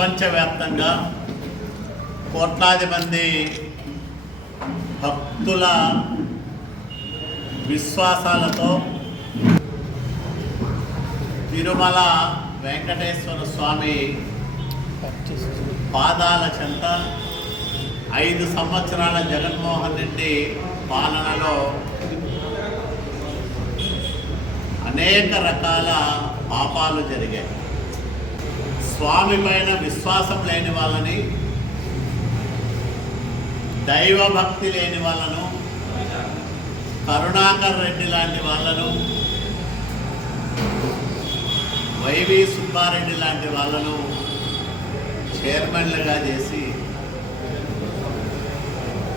ప్రపంచవ్యాప్తంగా కోట్లాది మంది భక్తుల విశ్వాసాలతో తిరుమల వెంకటేశ్వర స్వామి పాదాల చెంత 5 సంవత్సరాల జగన్మోహన్ రెడ్డి పాలనలో అనేక రకాల పాపాలు జరిగాయి. స్వామి పైన విశ్వాసం లేని వాళ్ళని, దైవభక్తి లేని వాళ్ళను, కరుణాకర్ రెడ్డి లాంటి వాళ్ళను, వైవి సుబ్బారెడ్డి లాంటి వాళ్ళను చైర్మన్లుగా చేసి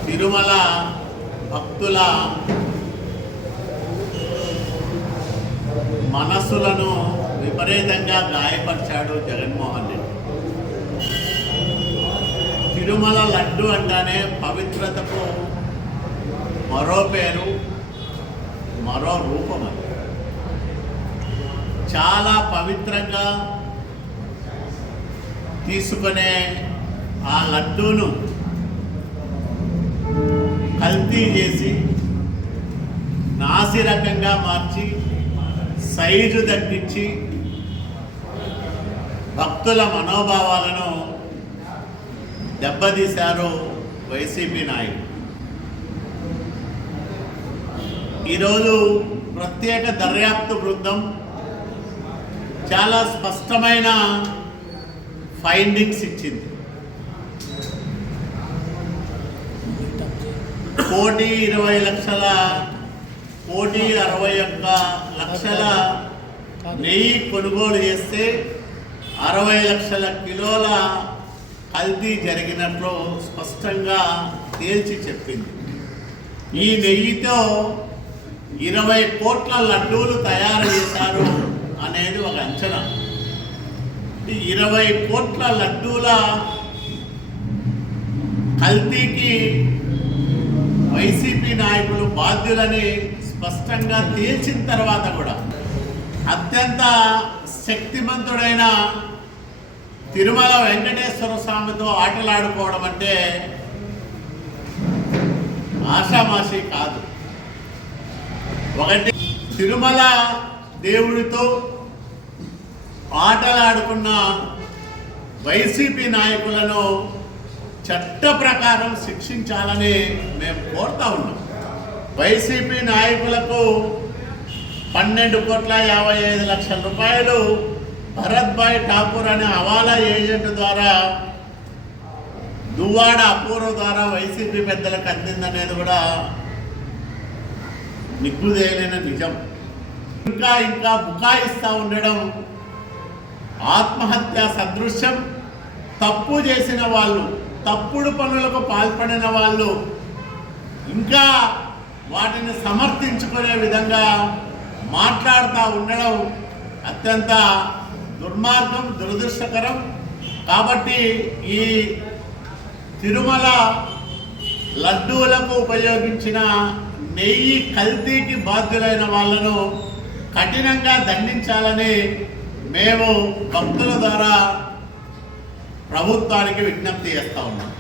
తిరుమల భక్తుల మనసులను విపరీతంగా గాయపరిచాడు జగన్మోహన్ రెడ్డి. తిరుమల లడ్డు అంటానే పవిత్రతకు మరో పేరు, మరో రూపం. అది చాలా పవిత్రంగా తీసుకునే ఆ లడ్డూను కల్తీ చేసి నాసిరకంగా మార్చి సైజు తగ్గించి భక్తుల మనోభావాలను దెబ్బతీశారు వైసీపీ నాయకులు. ఈరోజు ప్రత్యేక దర్యాప్తు బృందం చాలా స్పష్టమైన ఫైండింగ్స్ ఇచ్చింది. 1,20,61,00,000 నెయ్యి కొనుగోలు చేస్తే 60 లక్షల కిలోల కల్తీ జరిగినట్లు స్పష్టంగా తేల్చి చెప్పింది. ఈ నెయ్యితో 20 కోట్ల లడ్డూలు తయారు చేశారు అనేది ఒక అంచనా. 20 కోట్ల లడ్డూల కల్తీకి వైసీపీ నాయకులు బాధ్యులని స్పష్టంగా తేల్చిన తర్వాత కూడా అత్యంత శక్తిమంతుడైన తిరుమల వెంకటేశ్వర స్వామితో ఆటలాడుకోవడం అంటే ఆషామాషి కాదు. ఒకటి, తిరుమల దేవుడితో ఆటలాడుకున్న వైసీపీ నాయకులను చట్ట ప్రకారం శిక్షించాలని మేము కోరుతా ఉన్నాం. వైసీపీ నాయకులకు 12,55,00,000 రూపాయలు భరత్ భాయ్ ఠాకూర్ అనే హవాలా ఏజెంట్ ద్వారా, దువ్వాడ అపూర్వ ద్వారా వైసీపీ పెద్దలకు అందిందనేది కూడా నిగ్గుదేలైన నిజం. ఇంకా బుకాయిస్తూ ఉండడం ఆత్మహత్య సదృశ్యం. తప్పు చేసిన వాళ్ళు, తప్పుడు పనులకు పాల్పడిన వాళ్ళు ఇంకా వాటిని సమర్థించుకునే విధంగా మాట్లాడుతూ ఉండడం అత్యంత దుర్మార్గం, దురదృష్టకరం. కాబట్టి ఈ తిరుమల లడ్డూలకు ఉపయోగించిన నెయ్యి కల్తీకి బాధ్యులైన వాళ్ళను కఠినంగా దండించాలని మేము భక్తుల ద్వారా ప్రభుత్వానికి విజ్ఞప్తి చేస్తా ఉన్నాం.